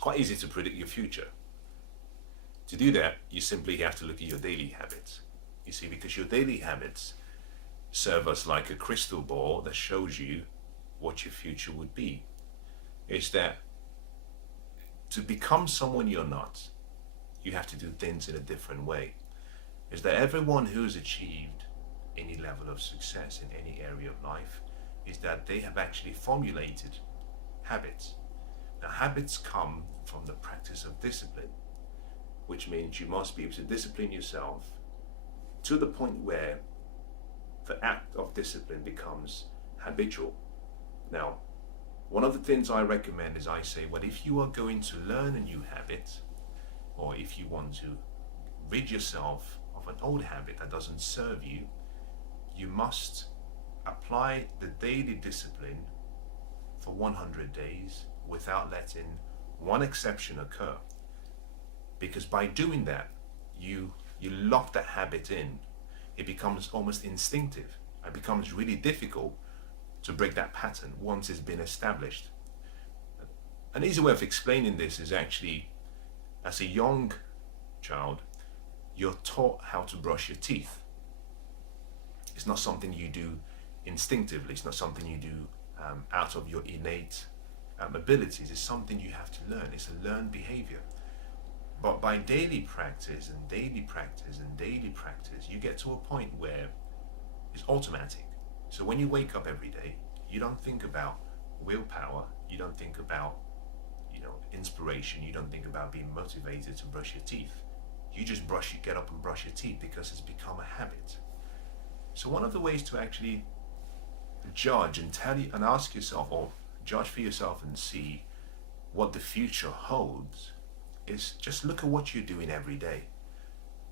quite easy to predict your future. To do that, you simply have to look at your daily habits. You see, because your daily habits serve as like a crystal ball that shows you what your future would be. Is that to become someone you're not, you have to do things in a different way. Is that everyone who's achieved any level of success in any area of life is that they have actually formulated habits. Now, habits come from the practice of discipline, which means you must be able to discipline yourself to the point where the act of discipline becomes habitual. Now, one of the things I recommend is I say, well, if you are going to learn a new habit, or if you want to rid yourself of an old habit that doesn't serve you, you must apply the daily discipline for 100 days without letting one exception occur. Because by doing that, you lock that habit in. It becomes almost instinctive. It becomes really difficult to break that pattern once it's been established. An easy way of explaining this is actually, as a young child, you're taught how to brush your teeth. It's not something you do instinctively. It's not something you do out of your innate abilities. It's something you have to learn. It's a learned behavior. But by daily practice and daily practice and daily practice, you get to a point where it's automatic. So when you wake up every day, you don't think about willpower. You don't think about, inspiration. You don't think about being motivated to brush your teeth. You just get up and brush your teeth because it's become a habit. So one of the ways to actually judge and ask yourself, or judge for yourself and see what the future holds, is just look at what you're doing every day.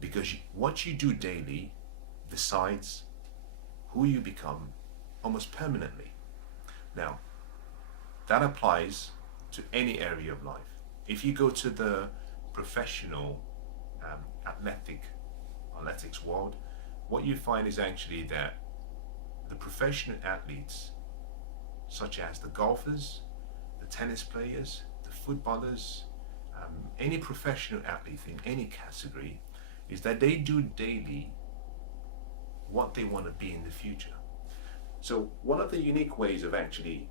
Because what you do daily decides who you become almost permanently. Now, that applies to any area of life. If you go to the professional athletics world, what you find is actually that the professional athletes, such as the golfers, the tennis players, the footballers, any professional athlete in any category, is that they do daily what they want to be in the future. So one of the unique ways of actually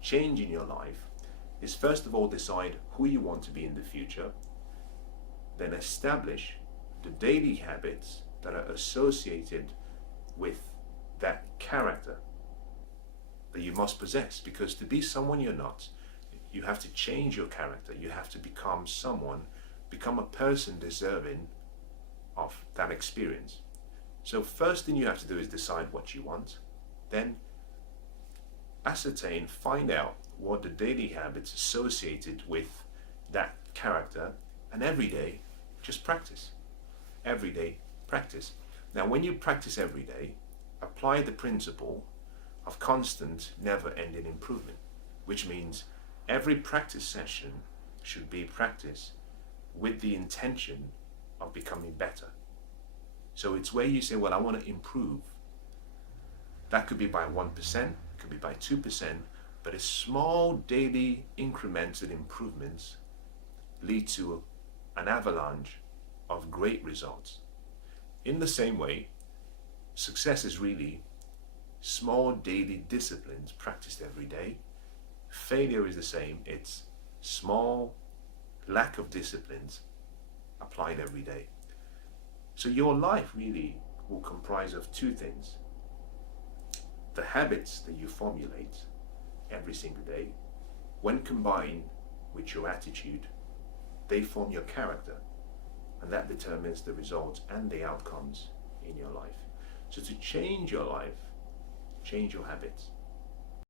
changing your life is, first of all, decide who you want to be in the future, then establish the daily habits that are associated with that character that you must possess. Because to be someone you're not, you have to change your character. You have to become a person deserving of that experience. So first thing you have to do is decide what you want, then find out what the daily habits associated with that character, and every day just practice. Every day practice. Now when you practice every day, apply the principle of constant, never-ending improvement, which means every practice session should be practice with the intention of becoming better. So it's where you say, well, I want to improve. That could be by 1%, could be by 2%, but a small daily incremental improvements lead to an avalanche of great results. In the same way, success is really small daily disciplines practiced every day. Failure is the same. It's small lack of disciplines applied every day. So your life really will comprise of two things: the habits that you formulate every single day, when combined with your attitude, they form your character, and that determines the results and the outcomes in your life. So to change your life, change your habits.